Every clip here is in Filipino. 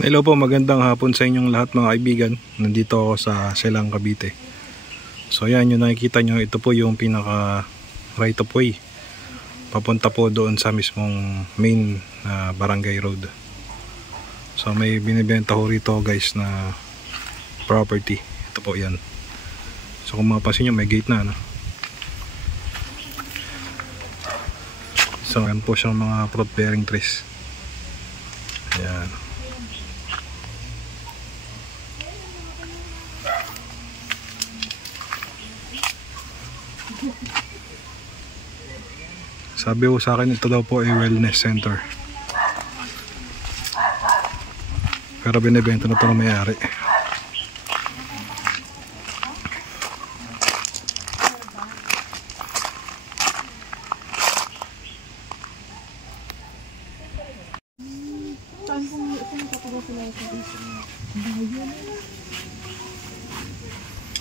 Hello po, magandang hapon sa inyong lahat mga kaibigan. Nandito ako sa Silang, Cavite. So yan, yung nakikita nyo, ito po yung pinaka right of way papunta po doon sa mismong main barangay road. So may binibenta ho rito guys na property. Ito po yan. So kung mapapansin nyo, may gate na, no? So yan po siyang mga fruit bearing trees. Ayan. Sabi ko sa akin, ito daw po ay wellness center. Pero binibenta na ito ng may-ari.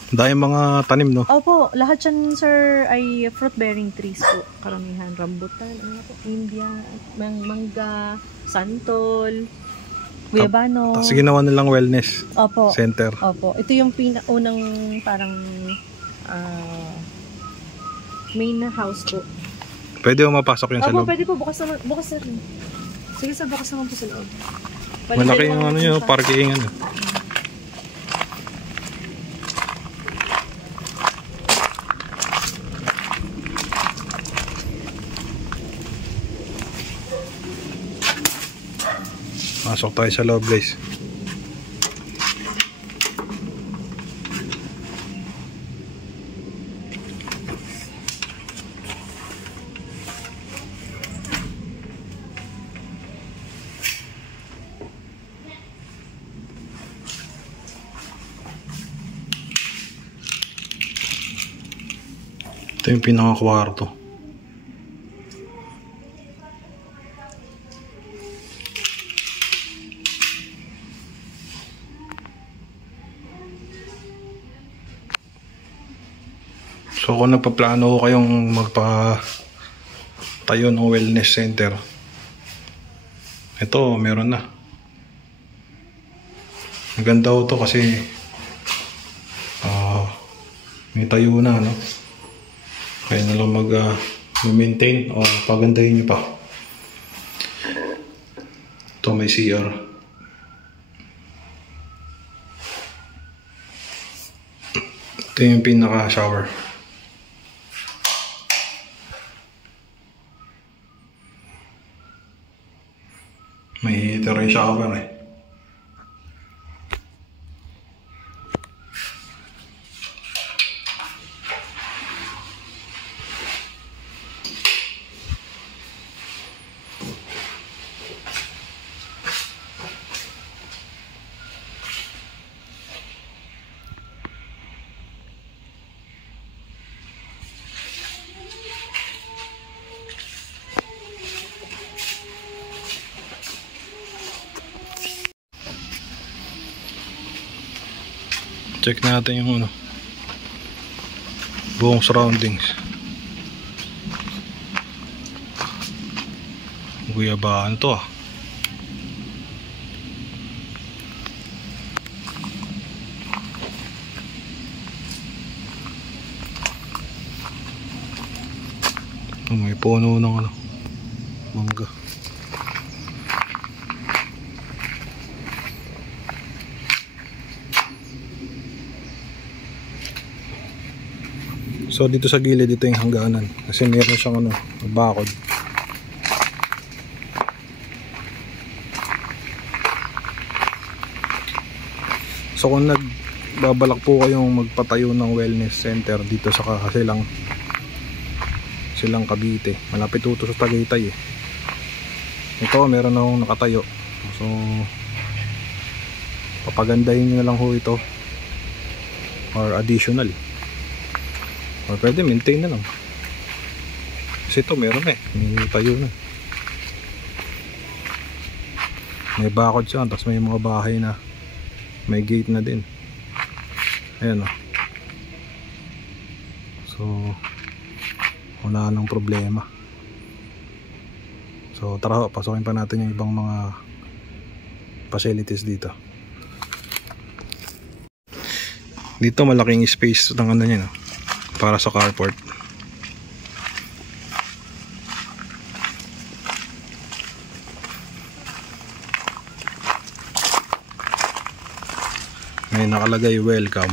Dahil mga tanim, no? Opo, lahat yan sir ay fruit bearing trees po. Karamihan, rambutan, ano po, India, mangga, santol, guyabano. Tapos ginawa nilang wellness Opo. center. Opo, ito yung unang parang main house po. Pwede mo mapasok yun sa Opo, loob? pwede po, bukas na rin. Sige sir, bukas naman po sa loob. Malaki yung ano yun, parking ano. Pasok tayo sa loob guys. Ito yung pinaka-kwarto. So kung nagpaplano ko kayong magpa-tayo ng wellness center, ito meron na. Maganda ho to kasi may tayo na, no? Kaya na lang mag-maintain o pagandahin nyo pa. Ito may CR. Ito yung pinaka-shower. May heater yung shower eh. Check natin yung buong surroundings. Guyabaan to ah. May puno ng mangga. So dito sa gilid, dito yung hangganan kasi meron siyang bakod. So kung nagbabalak po kayong magpatayo ng wellness center dito sa Silang Cavite, malapit ito sa Tagaytay eh. Ito meron na akong nakatayo. So papagandahin nyo na lang ho ito or additional. O pwede maintain na lang. Kasi ito meron eh. May tayo na. May bakod siya. Tapos may mga bahay na may gate na din. Ayan o. So wala nang problema. So tara, pasokin pa natin yung ibang mga facilities dito. Dito malaking space ng ano niya, no? Para sa carport. May nakalagay welcome.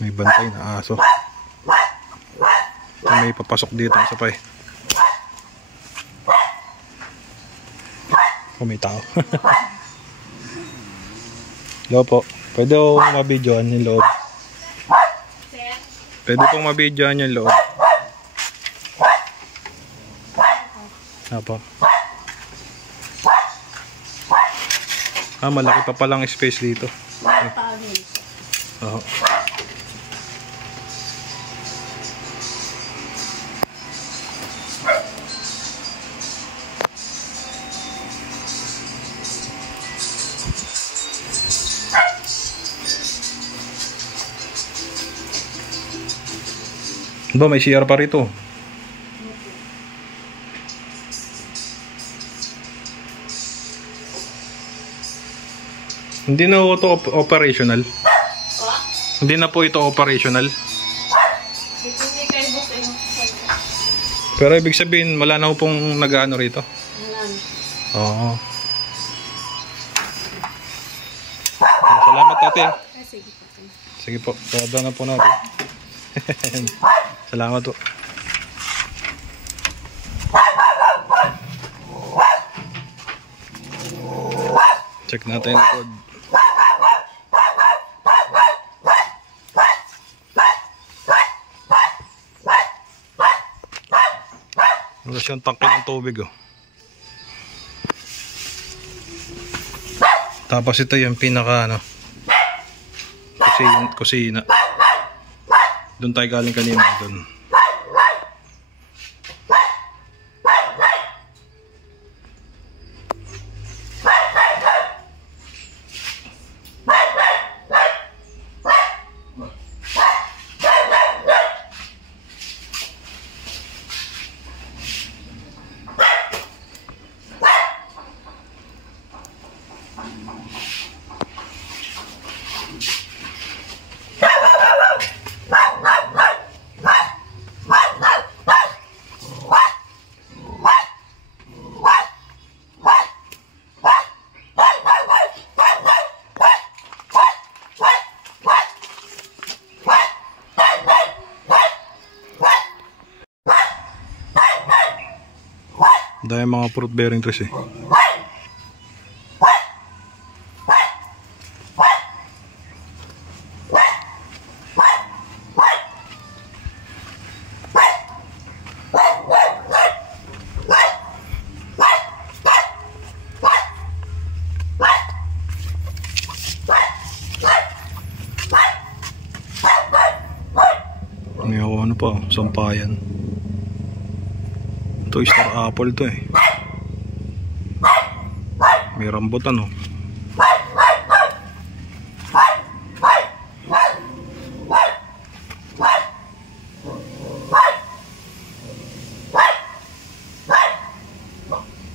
May bantay na aso. May papasok dito sa pay. Oh, may tao. Hello po. Pwede ko mabidyoan yung loob. Pwede pong mabidyoan yung loob. Apo. Malaki pa palang space dito. Oo. Ba, may CR pa rito. Hindi na ito operational. Hindi na po ito operational. Pero ibig sabihin, wala na po pong nag-ano rito. Oo. Salamat ate. Sige po, sada na po natin. Salamat po. Check natin yung likod. Ano siyang tangke ng tubig, oh. Tapos ito yung pinaka ano, kusina. Doon tayo galing kanina doon. Dahil mga fruit bearing trees eh. May ako ano pa, sampayan. Ito star apple to eh. May rambutan oh.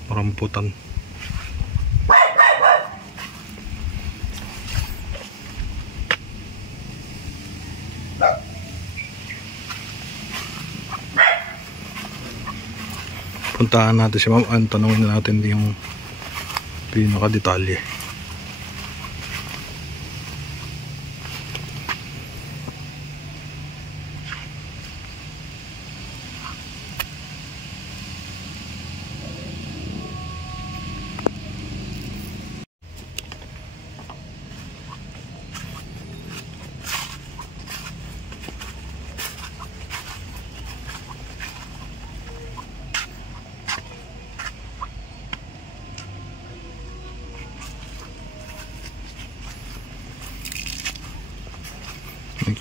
Rambutan. Puntahan natin si Ma'am Ann, tanungin natin yung pinaka-detalye.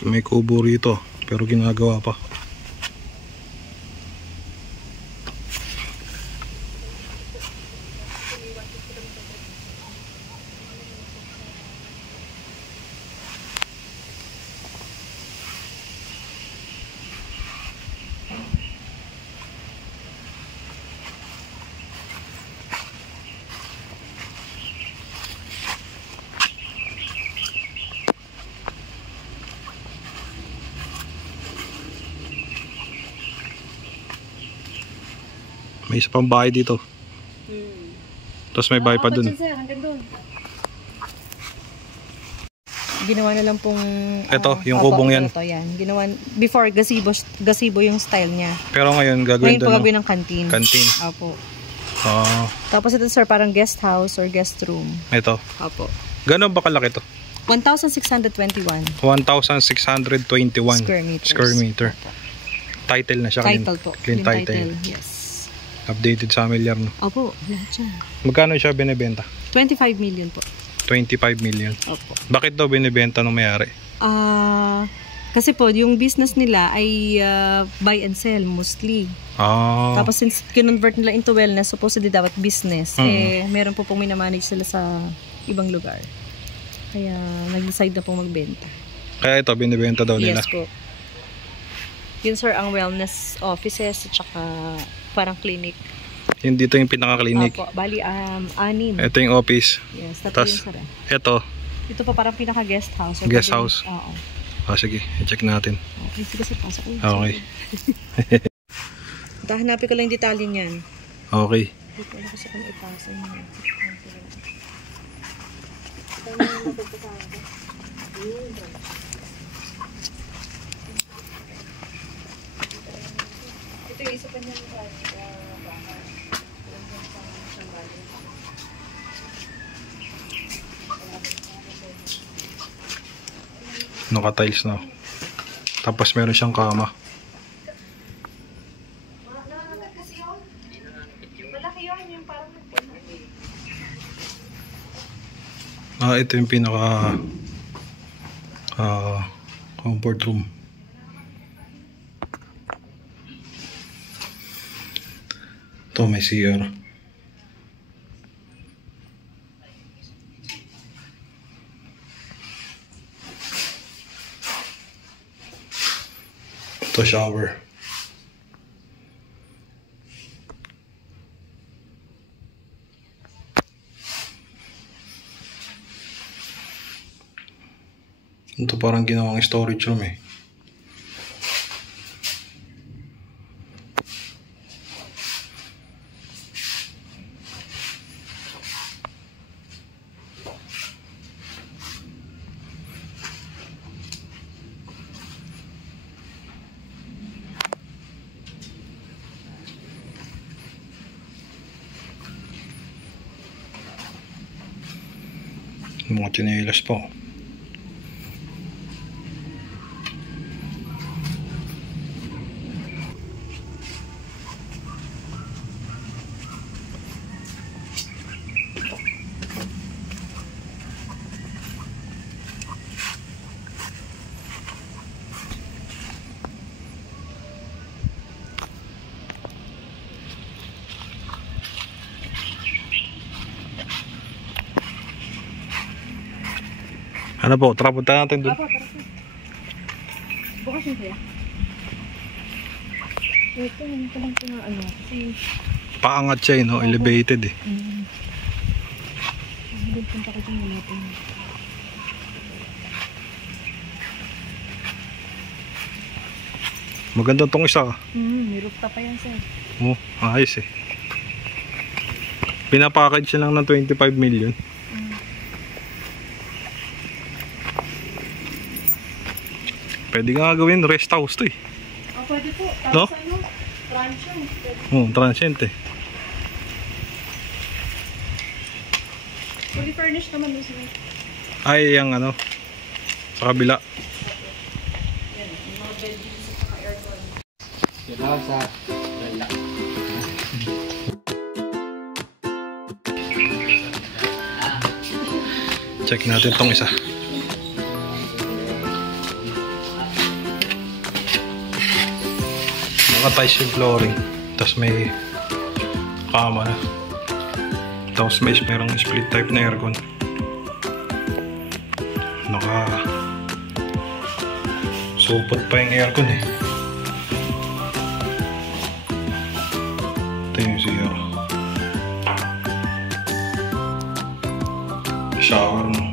May kubo rito pero ginagawa pa. May isa pang bahay dito. Tapos may bahay pa dun. Hanggang dun. Ginawa na lang pong... Ito, yung kubong yan. Ito, yan. Ginawa, before, gazebo yung style niya. Pero ngayon, gagawin Ngayon po gagawin ng canteen. Canteen. Opo. Oo. Tapos ito, sir, parang guest house or guest room. Ito. Opo. Gano'n ba kalaki to? 1,621 1,621 square meter. Title na siya. Title po. Clean title. Yes. Updated sa amilyar, no? Opo, lahat siya. Magkano siya binibenta? 25 million po. 25 million. Opo. Bakit daw binibenta ng may-ari? Kasi po, yung business nila ay buy and sell mostly. Tapos since kinonvert nila into wellness, supposedly dapat business. Eh, meron po pong minamanage sila sa ibang lugar. Kaya nag-decide na pong magbenta. Kaya ito, binibenta daw nila? Yes po. Yun sir, ang wellness offices at saka parang clinic. Yun dito yung pinaka-clinic? Opo, bali 6. Ito yung office? Yes, tatlo Tas, yun sir. Ito pa parang pinaka-guest house. Guest house? Oo. Sige, i-check natin. Okay, sige, pasok ko. Okay. Hanapin ko lang yung detalye niyan. Okay. Dito ako sa kanya ipasa niya. Ito yung isa pa niya bahay. Naka-tiles na. Tapos meron siyang kama. Ito yung pinaka comfort room. Ito may CR. Ito shower. Ito parang ginawang storage room eh. Mga tsinelas po. Ano po? Tara, punta natin dun. Apo, tara po. Bukas yun kaya? Ito, yung lang po nga ano. Kasi... Paangat siya no? Elevated eh. Doon punta ko dyan natin. Maganda tong isa. May rooftop pa yan sir. Ayos eh. Pinapackage lang ng 25 million. Pwede nga gawin rest house to eh. Pwede po. Tapos no? ano? Transient. Transient eh. Fully furnished naman doon sir. Ay, yung ano, sa kabila. Yan, yung mga bed din sa aircon. Yan sa lala. Check natin tong isa. Naka-tiles yung flooring. Tapos may kama na. Tapos merong split type na aircon. Supot pa yung aircon eh. Ito yung CR. Shower mo.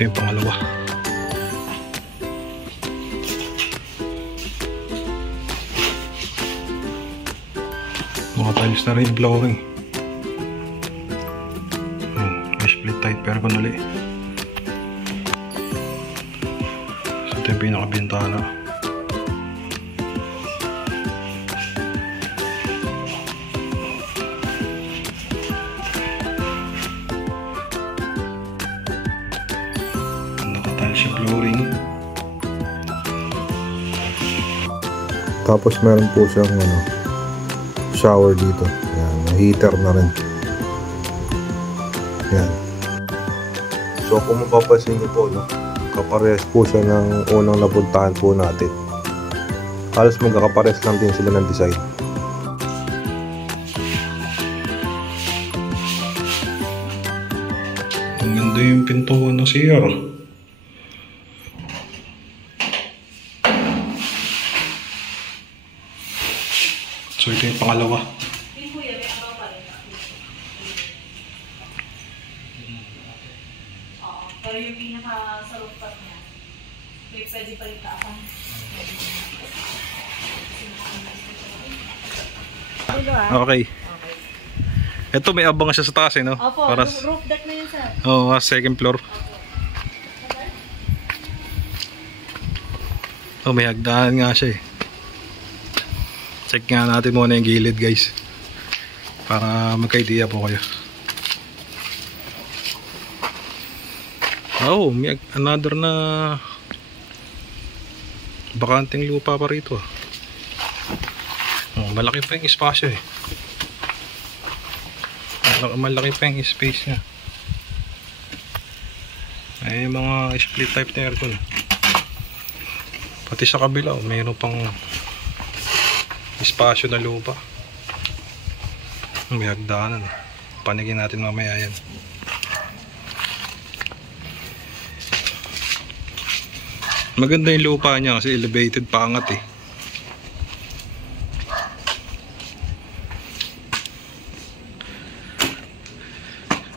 Ito yung pangalawa. Mga tiles na rin flooring. May split type pero panali. So ito yung pinakabintana. Nakatile siya flooring. Tapos meron po siyang shower dito. Yan, heater na rin. Yan. So kung mapapansin niyo po, kaparehas po siya ng unang napuntahan po natin. Halos magkakaparehas lang din sila ng design. Ang ganda yung pintuan ng CR. So ito yung pangalawa. Pero yung pinaka sa rooftop niya, may pwede pa rin taapan. Okay. Ito may abang siya sa taas no? Opo, para roof deck na yun sir. Oh, second floor. Oh, may hagdanan nga siya Check nga natin muna yung gilid guys. Para magka-idea po kayo. Oh, may another na bakanting lupa pa rito. Oh, malaki pa yung espasyo malaki pa yung space niya. Ay mga split type na aircon. Pati sa kabila mayroon pang espasyo na lupa. May hagdanan. Panigin natin mamaya yan. Maganda yung lupa niya kasi elevated pa angat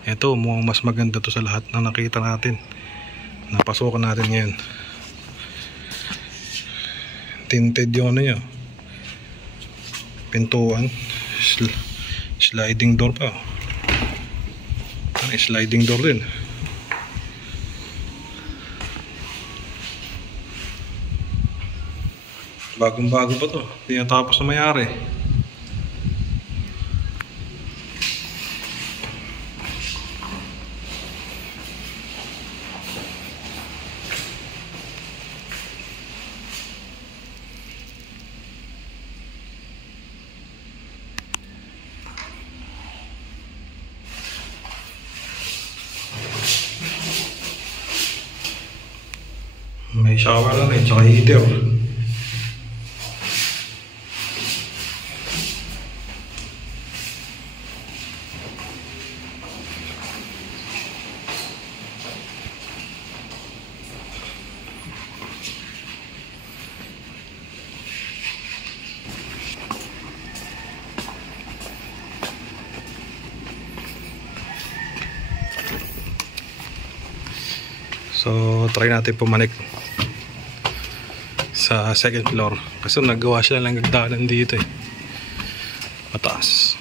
Ito mukhang mas maganda to sa lahat na nakita natin. Napasukan natin ngayon. Tinted yung niya. Pintuan. Sliding door pa. Sliding door din. Bagong bago pa to. Hindi natapos na mayari. May shower na rin, tsaka heater. So, try natin pumanik sa second floor. Kasi nagawa sila ng hagdanan dito mataas.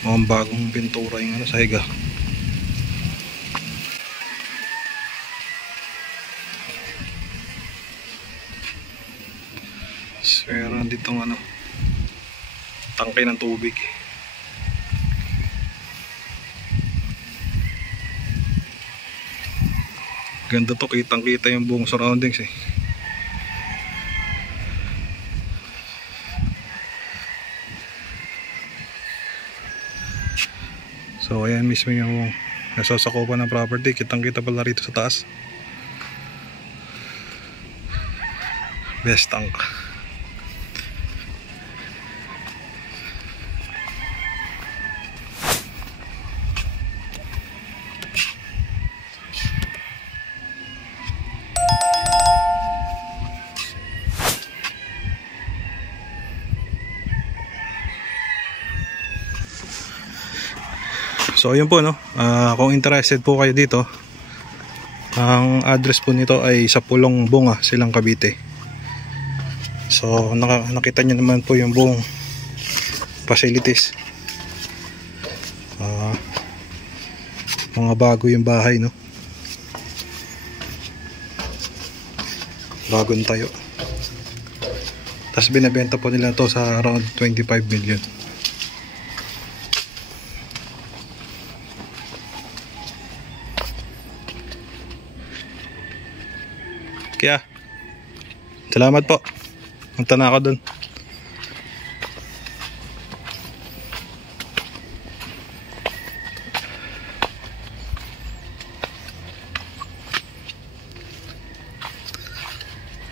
Mukhang bagong pintura yung sa higa. So, meron ditong tangkay ng tubig. Ganda to, kitang kita yung buong surroundings So ayan mismo yung nasasakupan ng property. Kitang kita pala rito sa taas. Best tank. So ayun po, no, kung interested po kayo dito, ang address po nito ay sa Pulong Bunga, Silang Cavite. So nakita nyo naman po yung buong facilities. Mga bago yung bahay, no, bagong tayo. Tapos binibenta po nila to sa around 25 million. Kaya salamat po, punta na ako dun.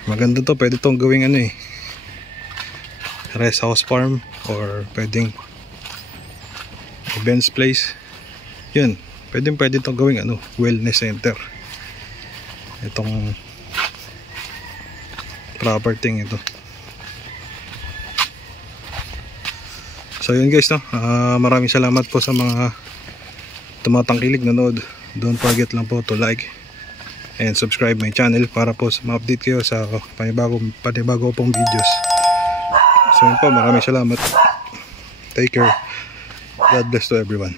Maganda to, pwede tong gawing ano rest house farm, or pwedeng events place. Yun, pwede tong gawing wellness center. Itong property ito. So yun guys, no, maraming salamat po sa mga tumatangkilik nanood. Don't forget lang po to like and subscribe my channel para po ma-update kayo sa panibago pong videos. So yun po, maraming salamat. Take care. God bless to everyone.